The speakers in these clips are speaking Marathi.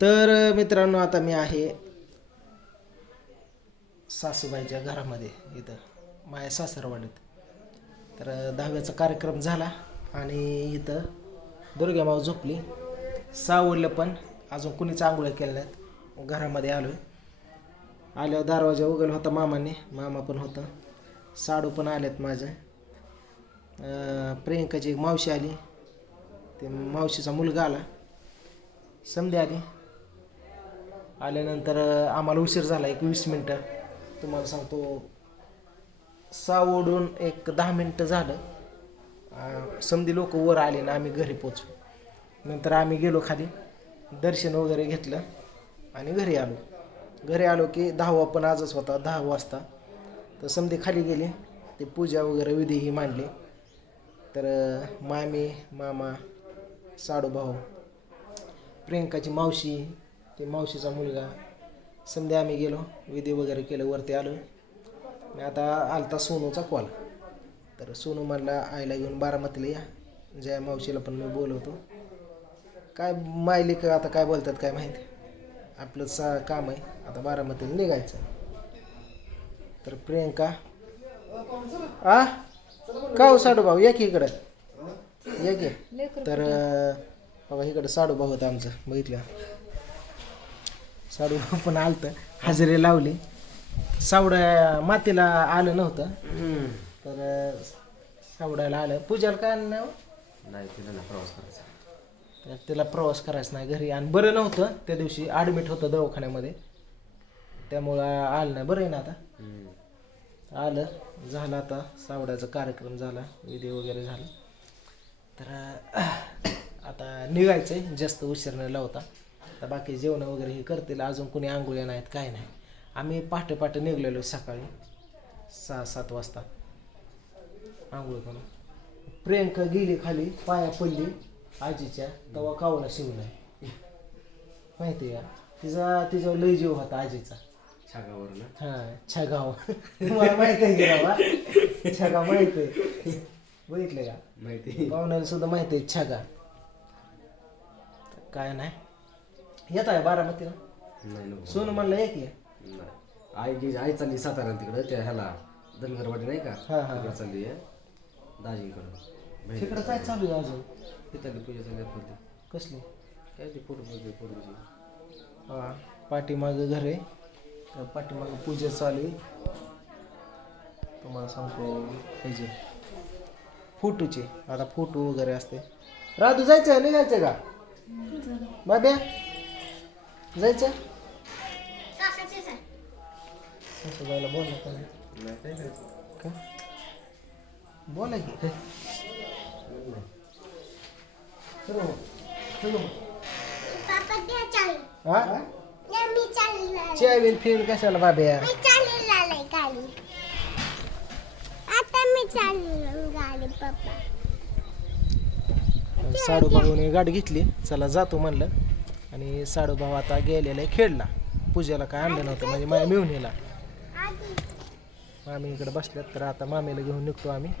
तर मित्रांनो आता मी आहे सासूबाईच्या घरामध्ये इथं माझ्या सासरवाडीत. तर दहाव्याचा कार्यक्रम झाला आणि इथं दुर्गा माऊ झोपली. सावडलं पण अजून कुणीच आंघोळ्या केल्या नाहीत. घरामध्ये आलो आल्यावर दरवाजा उघडला होता मामाने. मामा पण होतं. साडू पण आल्यात माझ्या. प्रियंकाची एक मावशी आली. ते मावशीचा मुलगा आला. समधी आली. आल्यानंतर आम्हाला उशीर झाला एक वीस मिनटं. तुम्हाला सांगतो सावडून एक दहा मिनटं झालं. समधी लोक वर आले ना आम्ही घरी पोचलो नंतर आम्ही गेलो खाली दर्शन वगैरे घेतलं आणि घरी आलो. घरी आलो की दहावा पण आजच होता दहा वाजता. तर समधी खाली गेले ते पूजा वगैरे विधीही मांडली. तर मामी मामा साडूभाऊ प्रियंकाची मावशी ते मावशीचा मुलगा. समजे आम्ही गेलो विधी वगैरे केलं वरती आलो. आणि आता आलता सोनूचा कॉल तर सोनू म्हणला आईला घेऊन बारामतीला या. जया मावशीला पण मी बोलवतो. काय मायलिक आता काय बोलतात काय माहिती? आपलं सा काम आहे. आता बारामतीला निघायचं. तर प्रियंका आ? का हो साडू भाऊ? या की इकडं. या की. तर बघा इकडं साडू भाऊ होतं आमचं बघितलं. साडू पण आलतं. हजेरी लावली. सावड्या मातीला आलं नव्हतं. तर सावडायला आलं. पूजाला काय आणलं नाही? नाही तिला ना प्रवास करायचा. तर तिला प्रवास करायचा नाही घरी. आणि बरं नव्हतं त्या दिवशी. ॲडमिट होतं दवाखान्यामध्ये. त्यामुळं आलं नाही. बरं आहे ना आता? आलं. झालं आता. सावड्याचा कार्यक्रम झाला. विधी वगैरे झाला. तर आता निघायचं आहे जास्त उशीर न लावता. आता बाकी जेवण वगैरे हे करतील अजून कोणी आंघोळ्या नाहीत काय नाही. आम्ही पहाटे पहाटे निघलेलो सकाळी सहा सात वाजता. आंघोळ करून. प्रियंका गेली खाली पाया पडली आजीच्या तेव्हा कावला शिवलाय माहिती आहे का? तिचा तिचा लय जीव होता आजीचा. छागावर ना हा छगाव. तुम्हाला माहीत आहे की बाबा? छगा माहीत आहे. बघितले का? माहिती पाहुण्याला सुद्धा माहीत आहे छगा. काय नाही. येत आहे बारामतीला नाही नको. सोनू म्हणलं एक ये नाही. आई गे आई चालली सातारा तिकडं त्या ह्याला धनगरवाडी नाही का? हा, हा. तिकडं चालली आहे. दाजीकडं. बहिणी तिकडं काय चालू आहे अजून? तिथली पूजा चालली आहे आपली. कसली? काय ते फोटो पूजा फोटोची हा पाठीमागं घर आहे. त्या पाठीमागं पूजा चालू आहे. तुम्हाला सांगतो ह्याचे फोटोचे आता फोटो वगैरे असते. राधू जायचं निघायचं का? बाब्या? जायचं? बोल का? बोला की. चलो. चलो. हा? फिर कशाला गाडी. पप्पा साडूभाऊने गाडी घेतली. चला जातो म्हणलं. आणि साडूभाऊ आता गेलेला आहे खेळला. पूजेला काय आणलं नव्हतं म्हणजे माझ्या मिळून आधी मामी इकडे बसल्यात तर आता मामीला घेऊन निघतो आम्ही.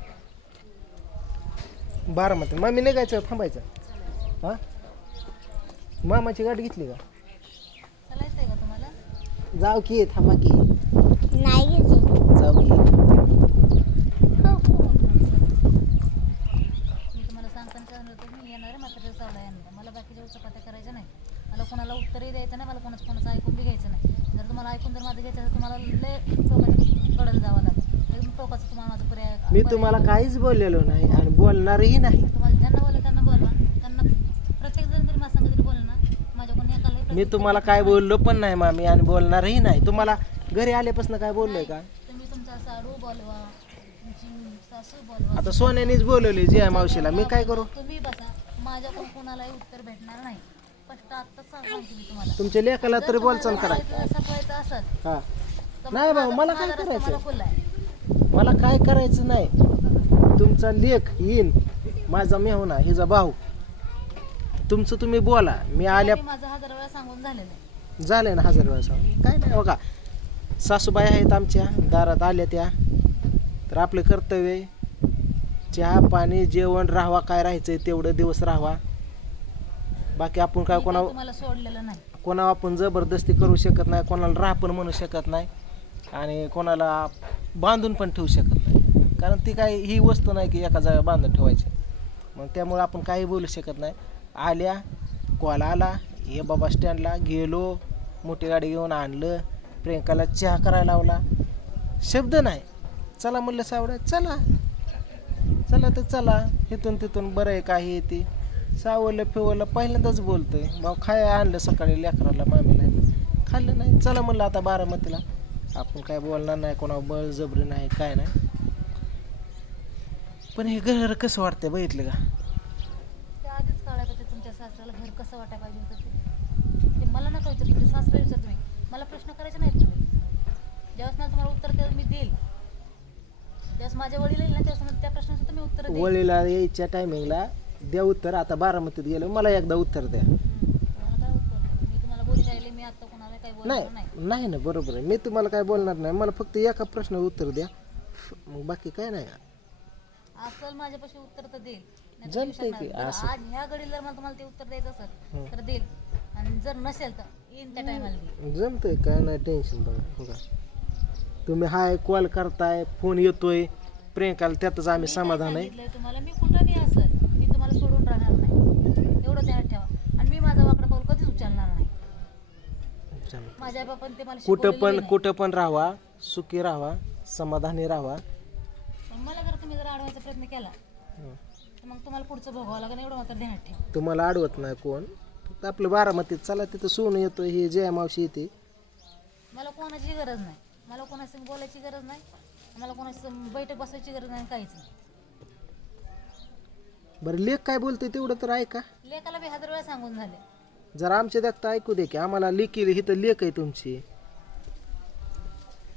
बारामती मामी निघायचं थांबायचं. हा? मामाची गाडी घेतली का? चालायचंय का तुम्हाला? जाऊ की थांबा की. नाही घेतली जाऊ की हो हो मी तुम्हाला सांगताना काय होतं मी येणार आहे मात्र सावडा येणार मला बाकीच्या चपात्या करायच्या नाही मला कोणाला उत्तरही द्यायचं नाही मला कोणाचं कोणाचं ऐकून बी घ्यायचं नाही जर तुम्हाला ऐकून जर माझं घ्यायचं असेल तुम्हाला लय टोकाच्या कडेला जावं लागेल. एकदम टोकाचं तुम्हाला माझं पर्याय मी तुम्हाला काहीच बोललेलो नाही आणि बोलणारही नाही. तुम्हाला ज्यांना बोललं त्यांना बोलवा. त्यांना प्रत्येक जण जरी माझ्या संग जरी बोललं ना माझ्या कोणी एकाला मी तुम्हाला काय बोललो. पण नाही मामी आणि बोलणारही नाही. तुम्हाला घरी आल्यापासून काय बोललोय का? तुम्ही तुमचा साडू बोलवा तुमची सासू बोलवा. आता सोन्यानेच बोलवली जया मावशीला. मी काय करू? तुम्ही बसा. माझ्याकडून कोणालाही उत्तर भेटणार नाही. स्पष्ट आत्ताच सांगते मी तुम्हाला. तुमच्या लेखाला तरी बोलचाल करा. असेल हा. तर नाही भाऊ, माझा- मला काय माझा रस्ता करायचं? मला खुला आहे. मला काय करायचं नाही. तुमचा लेख येईन. माझा मेहुणा हिचा भाऊ. तुमचं तुम्ही बोला. मी आल्या मी माझं हजार वेळा सांगून झालेलं आहे झालंय ना हजार वेळा सांगून? काय नाही बघा. सासूबाई आहेत आमच्या दारात आल्या त्या. तर आपलं कर्तव्य आहे. चहा पाणी जेवण राहावा काय राहायचंय तेवढं दिवस राहावा. बाकी आपण काय काही कोणा तुम्हाला सोडलेलं नाही. कोणावर आपण जबरदस्ती करू शकत नाही कोणाला राह पण म्हणू शकत नाही आणि कोणाला बांधून पण ठेवू शकत नाही. कारण ती काय ही वस्तू नाही की एका जागा बांधून ठेवायची. मग त्यामुळे आपण काही बोलू शकत नाही. आल्या कॉल आला ये बाबा स्टँडला गेलो मोठी गाडी घेऊन आणलं प्रियंकाला चहा करायला लावला. शब्द नाही. चला म्हणलं सावड्या चला. चला तर चला. इथून तिथून बरं आहे काही ती. सावरलं फिवलं पहिल्यांदाच बोलतोय. भाऊ खाय आणलं सकाळी लेकराला मामीला. खाल्लं नाही. चला म्हणलं आता बारामतीला. आपण काय बोलणार नाही कोणावर बळजबरी नाही काय नाही. पण हे घर कसं वाटतंय बघितलं का? ते आधीच होते तुमच्या सासऱ्याला घर कसं वाटायला पाहिजे होतं ते? ते मला नका विचार तुमच्या सासरा विचार तुम्ही. मला प्रश्न करायचे तुम्ही. ज्यावेळेस मला तुम्हाला उत्तर त्यावेळेस मी देईल. ज्यावेळेस माझ्या वडील येईल ना त्यावेळेस मला त्या प्रश्नाचं तुम्ही उत्तर देईल. वळीला यायच्या टायमिंगला द्या उत्तर आता बारामतीत गेलो मला एकदा उत्तर द्या. काय उत्तर नाही. मी तुम्हाला राहिले मी आता कोणाला काही बोलणार नाही नाही. नाही ना बरोबर आहे. मी तुम्हाला काय बोलणार नाही. मला फक्त एका प्रश्नाचं उत्तर द्या. मग बाकी काय नाही. असल माझ्यापाशी उत्तर तर देईल. देऊ की शकणार. असं. जर आज ह्या घडीला जर मला तुम्हाला ते उत्तर द्यायचं. असेल तर देईल. आणि जर नसेल तर येईन त्या टायमाला देईल जमतंय काय नाही टेन्शन बघा हो का तुम्ही हाय कॉल करताय फोन येतोय. प्रियंकाला त्यातच आम्ही समाधान आहे. तुम्हाला? मी बी असेल मी तुम्हाला सोडून राहणार नाही एवढं ध्यानात ठेवा आणि मी माझा वाकडा पाऊल कधीच उचलणार नाही जमतंय. माझ्या ते मला कुठं शिकवलेलं पण नाही. कुठं पण राहावा सुखी राहावा समाधानी राहावा. पण मला जर तुम्ही जर अडवायचा प्रयत्न केला हं. तर मग तुम्हाला पुढचं भोगावं लागेल एवढं मात्र ध्यानात ठेवा. तुम्हाला अडवत नाही कोण. फक्त आपलं बारामतीत चला तिथं सोनं येतो हे जया मावशी येते. मला कोणाची गरज नाही. मला कोणाशी बोलायची गरज नाही. मला कोणाशी बैठक बसायची गरज नाही काहीच नाही. बरं लेख काय बोलतोय तेवढं तर ऐका. लेखाला बी हजार वेळा सांगून झाले. जरा आमच्या देखता ऐकू दे की आम्हाला लेखी इथं लेख आहे तुमची.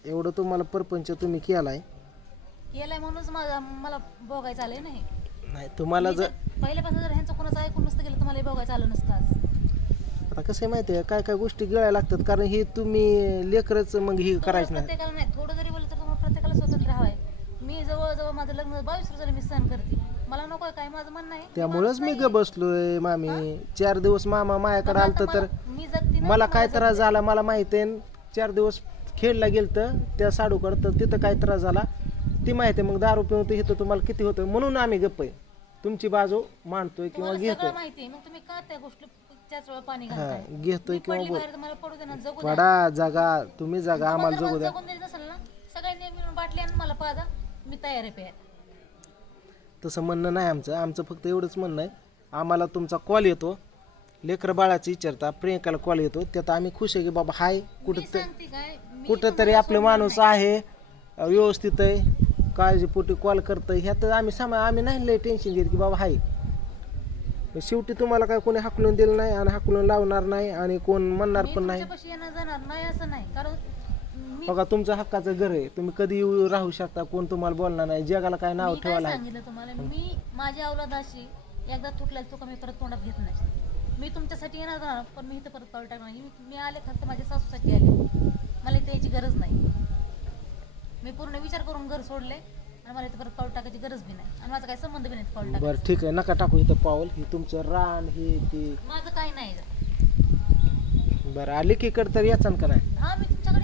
एवढं तुम्हाला परपंच तुम्ही केलाय. केलंय म्हणूनच माझा मला भोगायचं आलंय नाही नाही तुम्हाला जर पहिल्यापासून जर ह्यांचं कोणाचं ऐकून नसतं गेलं तर हे भोगायचं आलं नसतं आज. आता कसं आहे माहिती आहे काय काय गोष्टी गिळायला लागतात कारण हे तुम्ही लेकरच मग हे करायचं नाही. प्रत्येकाला नाही थोडं जरी बोललं तर तुम्हाला प्रत्येकाला स्वतंत्र हवाय. मी जवळजवळ माझं लग्न बावीस झालं मी सहन करते. मला नको काय माझं म्हणणं आहे. त्यामुळंच मी ग बसलोय मामी. चार दिवस मामा मायाकडे आलत तर मी जगते ना मला काय त्रास झाला मला माहिती आहे. चार दिवस खेळला गेलतं त्या साडूकडं तर तिथं काय त्रास झाला? ती माहिती आहे मग दारू पिऊन तर इथं तुम्हाला किती होतं म्हणून आम्ही गप्प आहे. तुमची बाजू मांडतोय किंवा तुम्हाला घेतोय. सगळं माहिती आहे. मग तुम्ही का त्या गोष्टी त्याच वेळा पाणी हा घालताय घेतोय मी किंवा पडली बोल बाहेर तर मला पडू दे ना जगू द्या. पडा जगा तुम्ही जगा आम्हाला तुम्हाला जगू द्या. मला जगून द्यायचं असेल ना सगळ्यांनी मिळून बाटली आणि मला पाजा मी तयार आहे प्यायला तसं म्हणणं नाही आमचं. आमचं फक्त एवढंच म्हणणं आहे. आम्हाला तुमचा कॉल येतो. लेकर बाळाचं विचारता प्रियंकाला कॉल येतो. त्यात आम्ही खुश आहे की बाबा हाय कुठं मी तर सांगते काय? मी कुठं तरी आपलं माणूस आहे व्यवस्थित आहे काळजीपोटी कॉल करतंय. ह्यात आम्ही सामा आम्ही नाही लय टेन्शन घेत की बाबा हाय. शेवटी तुम्हाला काय कोणी हाकलून दिलं नाही आणि हाकलून लावणार नाही आणि कोण म्हणणार पण नाही. तुमच्यापाशी येणार जाणार नाही असं नाही. कारण बघा तुमचं हक्काचं घर आहे. तुम्ही कधी येऊ राहू शकता कोण तुम्हाला बोलणार नाही. जगाला काय नाव मी काय ठेवायला आहे. सांगितलं तुम्हाला? मी माझ्या अवलादाशी एकदा तुटल्या चुका मी परत तोंडात घेत नाही. मी तुमच्यासाठी येणार जाणार पण मी इथं परत पाऊल टाकणार नाही. मी मी आले फक्त माझ्या सासूसाठी आले. मला इथे यायची गरज नाही. मी पूर्ण विचार करून घर सोडले आणि मला इथे परत पाऊल टाकायची गरज बी नाही. आणि माझा काही संबंध बी नाही पाऊल टाकायचा. बरं ठीक आहे. नका टाकू इथं पाऊल. हे तुमचं रान हे ते माझं काही नाही. बरं आली की इकडं तर याचं का नाही? हा मी तुमच्याकडे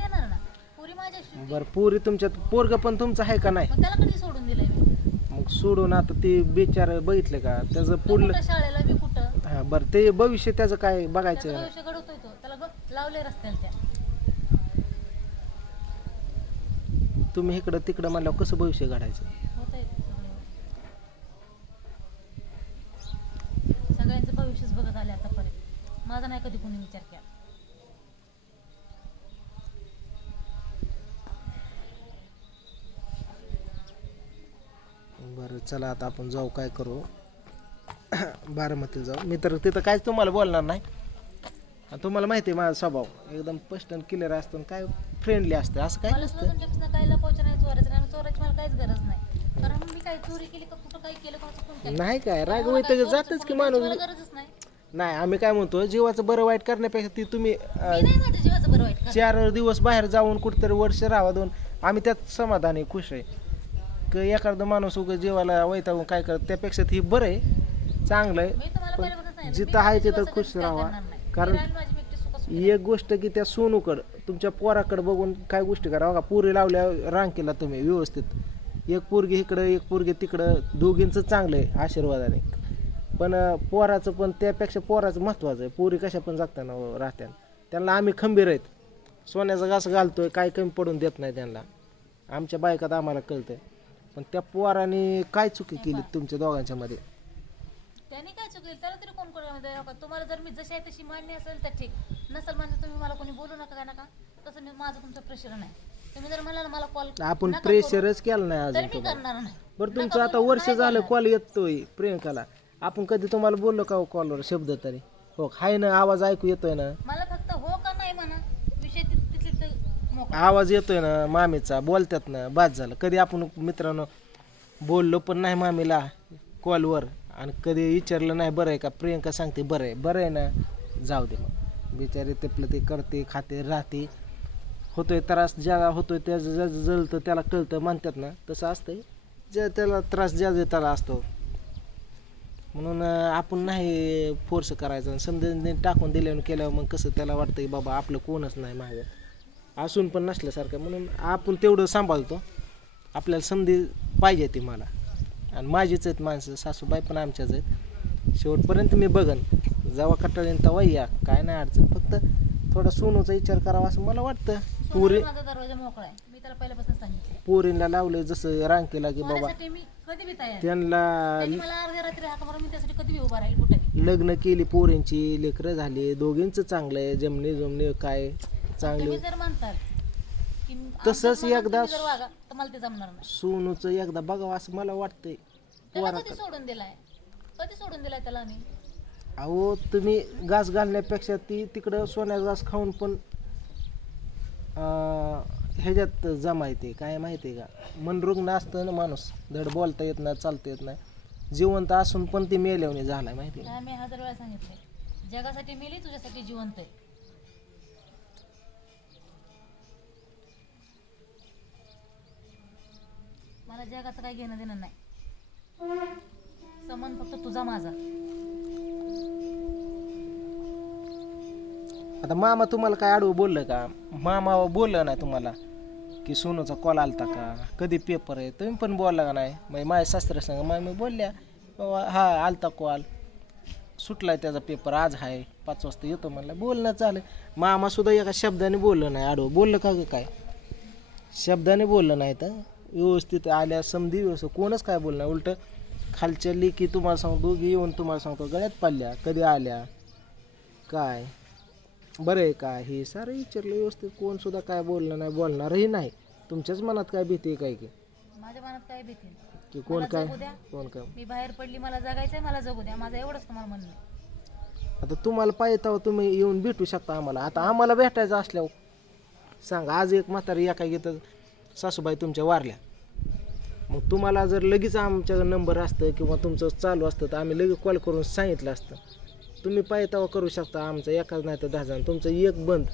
माझ्याशी बरं पोरी तुमच्यात पोरग पण तुमचं आहे का नाही? मग त्याला कधी सोडून दिलंय मी? मग सोडून आता ते बेचार बघितलं का? त्याचं तो पुढलं कुठं शाळेला मी कुठं? हा बरं ते भविष्य त्याचं काय बघायचं? त्याचं आहे. भविष्य घडवतोय तो. त्याला ग- लावले रस्त्याला त्या. तुम्ही इकडं तिकडं म्हणल्यावर कसं भविष्य घडायचं? होतंय सगळं. सगळ्यांचं भविष्यच बघत आले आतापर्यंत. माझा नाही कधी कोणी विचार केला बरं चला आता आपण जाऊ काय करू? बारामतीला जाऊ. मी तर तिथं काहीच तुम्हाला बोलणार नाही. तुम्हाला माहिती आहे माझा स्वभाव. एकदम स्पष्ट आणि क्लिअर असतो आणि काय फ्रेंडली असतं असं काय मला सुद्धा नसतं तुमच्यापासून काही लपवायचं नाही चोरायचं नाही. आणि चोरायची मला काहीच गरज नाही. कारण मी काही चोरी केली का कुठं काही केलं कोणाचं कोण केलं नाही काय राग वैताग जातच की माणूस. गरजच नाही. नाही आम्ही काय म्हणतो जीवाचं बरं वाईट करण्यापेक्षा ती तुम्ही अं, मी नाही माझ्या जीवाचं बरं वाईट करत. चार दिवस बाहेर जाऊन कुठेतरी वर्ष राहावा दोन. आम्ही त्यात समाधान खुश आहे. की एखादा माणूस उगा जीवाला वैतागून काय करत त्यापेक्षा ती बरं आहे चांगलं मी आहे पण जिथं आहे तिथं खुश काय राहावा. करणार नाही. कारण मी राहील माझी मी एकटी सुखासुखी एक गोष्ट की त्या सोनूकड तुमच्या पोराकडे बघून काय गोष्टी करा. बघा पुरी लावल्या रांकेला तुम्ही व्यवस्थित. एक पोरगी इकडं एक पोरगी तिकडं दोघींचं चांगलं आहे आशीर्वादाने. पण अं, पोराचं पण त्यापेक्षा पोराचं महत्त्वाचं आहे. पोरी कशा पण जगताना राहत्या त्यांना आम्ही खंबीर आहेत. सोन्याचा घास घालतोय काय कमी पडून देत नाही त्यांना. आमच्या बायकात आम्हाला कळतंय. पण त्या पोराने काय चुकी केली तुमच्या दोघांच्या मध्ये त्याने काय चुकेल त्याला तरी कोण कोणमध्ये नका तुम्हाला जर मी जशी आहे तशी मान्य असेल तर ठीक. नसेल मान्य तुम्ही मला कोणी बोलू नका काय नका. तसं मी माझं तुमचं प्रेशर नाही. तुम्ही जर म्हणाल मला कॉल आपण प्रेशरच केलं नाही अजून मी तुम्हाला. करणार नाही. बरं तुमचं आता वर्ष झालं कॉल येतोय प्रियंकाला. आपण कधी तुम्हाला बोललो का कॉलवर शब्द तरी. हो हाय ना आवाज ऐकू येतोय ना. मला फक्त हो का नाही म्हणा विषय ति- तिथले तिथे मोकळा आवाज येतोय ना मामीचा बोलतात ना बाद झालं. कधी आपण मित्रांनो बोललो पण नाही मामीला कॉलवर आणि कधी विचारलं नाही बरं आहे का? प्रियंका सांगते बरं आहे बरं आहे ना? जाऊ दे मग. बिचारी तिथलं ते करते खाते राहते. होतोय त्रास ज्याला होतोय त्या जळतं त्याला कळतं म्हणतात ना तसं असतंय. ज्या त्याला त्रास ज्या त्याला असतो. म्हणून आपण नाही फोर्स करायचा. समजून टाकून दिल्यानं केल्यावर मग कसं त्याला वाटतं की बाबा आपलं कोणच नाही माझ्या असून पण नसल्यासारखं. म्हणून आपण तेवढं सांभाळतो. आपल्याला संधी पाहिजे ती मला. आणि माझीच आहेत माणसं सासूबाई पण आमच्याच आहेत. शेवटपर्यंत मी बघन. जेव्हा कटाळीन तेव्हा या. काय नाही अडचण. फक्त थोडा सोनूचा विचार करावा असं मला वाटतं. पुरी माझा दरवाजा मोकळा आहे. मी त्याला पहिल्यापासून सांगितलं पोरींला लावलं जसं रांकेला की बाबा सोन्यासाठी मी कधी बी तयार आहे. त्यांना त्यांनी मला अर्ध्या रात्री हाका मारून मी त्यासाठी कधी बी उभा राहील कुठे बी. लग्न केली पोरींची लेकरं झाली दोघींचं चांगलं आहे. जमणे जमणे काय? चांगले. तुम्ही जर म्हणताल की तसंच मनात एकदा- तुम्ही जर वागा तर मला ते जमणार नाही. सोनूचं एकदा बघावं असं मला वाटतंय. त्याला कधी सोडून दिलाय? कधी सोडून दिलाय त्याला आम्ही? अहो तुम्ही घास घालण्यापेक्षा ती तिकडं सोन्याचा घास खाऊन पण अं, ह्याच्यात जमायते काय माहिती का? मनरुग्ण असतं ना माणूस. धड बोलता येत नाही चालता येत नाही. जिवंत असून पण ती मेल्यावणी झालाय माहिती आहे काय मी हजार वेळा सांगितले जगासाठी मेली तुझ्यासाठी जिवंत आहे. मला जगाचं काही घेणं देणं नाही. संबंध फक्त तुझा माझा. आता मामा तुम्हाला काय आडवं बोललं का? मामा बोललं नाही तुम्हाला की सोनूचा कॉल आलता का? कधी पेपर आहे? तुम्ही पण बोलला का नाही? मग माझ्या सासऱ्या सांगा मामी बोलल्या बाबा हा आलता कॉल सुटलाय त्याचा पेपर आज आहे पाच वाजता येतो म्हणलं. बोलणं चालेल मामा सुद्धा एका शब्दाने बोललं नाही. आडवं बोललं का ग काय? शब्दाने बोललं नाही तर? व्यवस्थित आल्या समधी व्यवस्थित. कोणच काय नाही उलट खालच्या लेकी तुम्हाला सांगतो दोघी येऊन तुम्हाला सांगतो गळ्यात पाडल्या कधी आल्या? काय? बरं आहे का? हे सारं विचारलं व्यवस्थित कोण सुद्धा काय बोललं नाही बोलणारही नाही. तुमच्याच मनात काय भीती आहे काय की? माझ्या मनात काय भीती. की कोण मला काय? जगू द्या. कोण काय? मी बाहेर पडली मला जगायचंय मला जगू द्या. माझं एवढंच तुम्हाला म्हणणं आहे. आता तुम्हाला पाहिजे तेव्हा तुम्ही येऊन भेटू शकता आम्हाला. आता आम्हाला भेटायचं असल्यावर सांगा आज एक म्हातारी एका घेतं सासूबाई तुमच्या वारल्या. मग तुम्हाला जर लगेच आमच्या नंबर असतं किंवा तुमचं चालू असतं तर आम्ही लगेच कॉल करून सांगितलं असतं. तुम्ही पाहिजे तेव्हा करू शकता आमचं एकाच नाही तर दहा जण तुमचं एक बंद.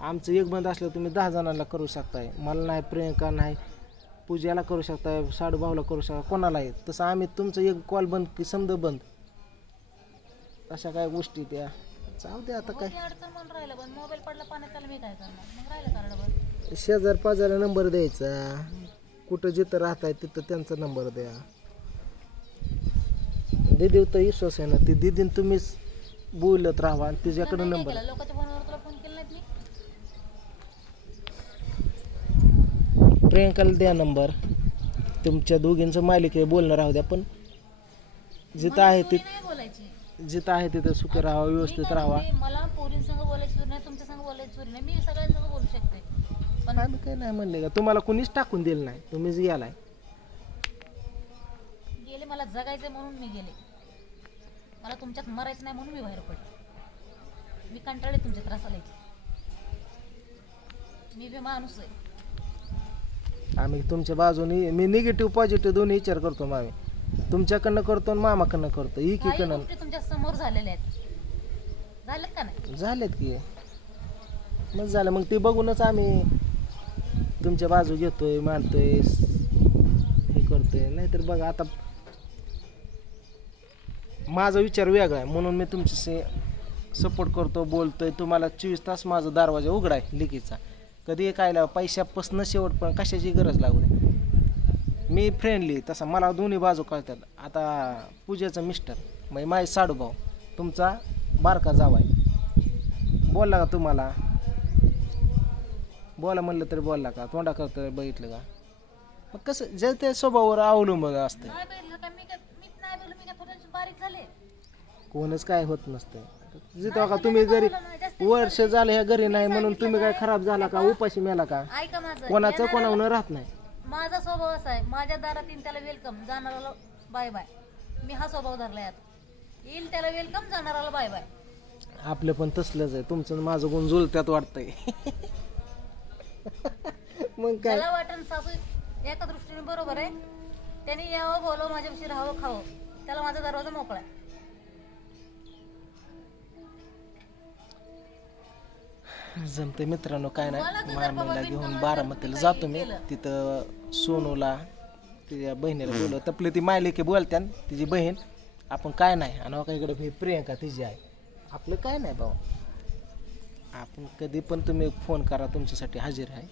आमचं एक बंद असलं तुम्ही दहा जणांना करू शकताय. मला नाही प्रियंका नाही पूजाला करू शकताय साडूभाऊला करू शकता कोणालाही. तसं आम्ही तुमचं एक कॉल बंद की समजा बंद. अशा काय गोष्टी त्या. जाऊ दे आता काय. अडचण म्हणून राहिलं पण मोबाईल पडला पाण्यात मी काय करणार? मग राहिलं कारण शेजार पाजाला नंबर द्यायचा. कुठं जिथं राहताय तिथं त्यांचा नंबर द्या. दिदी तर विश्वास आहे ना ती दिदीन तुम्हीच बोलत राहा आणि तिच्याकडे नंबर. लोकांच्या फोनवर तुला फोन केला नाहीत मी प्रियंकाला द्या नंबर. तुमच्या दोघींचं मालिक आहे बोलणं राहू द्या पण जिथं आहे ति नाही बोलायची. जिथं आहे तिथं सुखी राहावं व्यवस्थित राहावा. मला पोरींसंग बोलायची चोरी नाही तुमच्या संग बोलायची चोरी नाही. मी शकते पण आम्ही काही नाही म्हणले का? तुम्हाला कुणीच टाकून दिलं नाही. तुम्हीच गेलाय. गेले मला जगायचे म्हणून मी गेले. मला तुमच्यात मरायचं नाही म्हणून मी बाहेर पडले. मी कंटाळले तुमच्या त्रासाला इथे. मी बी माणूस आहे. आम्ही तुमच्या बाजूने मी निगेटिव्ह पॉझिटिव्ह दोन्ही विचार करतो मामी. तुमच्याकडनं करतो आणि मामाकडनं करतो. काही एकीकडनं गोष्टी तुमच्यासमोर झालेल्या आहेत. झाल्यात का नाही? झालेत की. मग झालं. मग ते बघूनच आम्ही तुमच्या बाजू घेतोय मानतोय हे करतोय. नाहीतर बघा आता माझा विचार वेगळा आहे. म्हणून मी तुमच्याशी सपोर्ट करतो बोलतोय. तुम्हाला चोवीस तास माझा दरवाजा उघडा आहे लिकीचा. कधी एक आयला पैशापासून शेवट पण कशाची गरज लागू नये मी फ्रेंडली तसा मला दोन्ही बाजू कळतात. आता पूजेचं मिस्टर म्हणजे माझे साडूभाऊ तुमचा बारका जावाय बोलला का तुम्हाला? बोला म्हणलं तरी बोलला का? तोंडा करतं बघितलं का? मग कसं जे त्या स्वभावावर अवलंबून असतं. नाही बघितलं का मी काय मीच नाही बोलू मी काय थोडं बारीक झाले? कोणच काय होत नसतं जिथं का तुम्ही जरी वर्ष झालं ह्या घरी नाही म्हणून तुम्ही काय खराब झाला का? उपाशी मेला का? ऐका माझं कोणाचं येणाऱ्याला- कोणावर राहत नाही. माझा स्वभाव असा आहे माझ्या दारात येईन त्याला वेलकम जाणाराला बाय बाय मी हा स्वभाव धरलाय आता. येईल त्याला वेलकम जाणाराला बाय बाय आपलं पण तसलंच आहे तुमचं आणि माझं गुण जुळत्यात वाटतंय. मग काय? त्याला वाटण सासू एका दृष्टीने बरोबर आहे. त्यांनी यावं बोलावं माझ्यापाशी राहावं खावं. त्याला माझा दरवाजा मोकळा आहे. जमते मित्रांनो काय नाही. मामीला बाबा घेऊन बारामतीला जातो मी. तिथं सोनूला तिच्या बहिणीला बोलव तपली ती मायले की बोलत्यान तिची बहीण. आपण काय नाही. आणि इकडे ही प्रियंका तिची आहे. आपलं काय नाही भाऊ? आपण कधी पण तुम्ही फोन करा तुमच्यासाठी हजर आहे.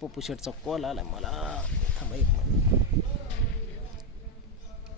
पप्पू शेटचा कॉल आला मला. थांबा एक मिनिट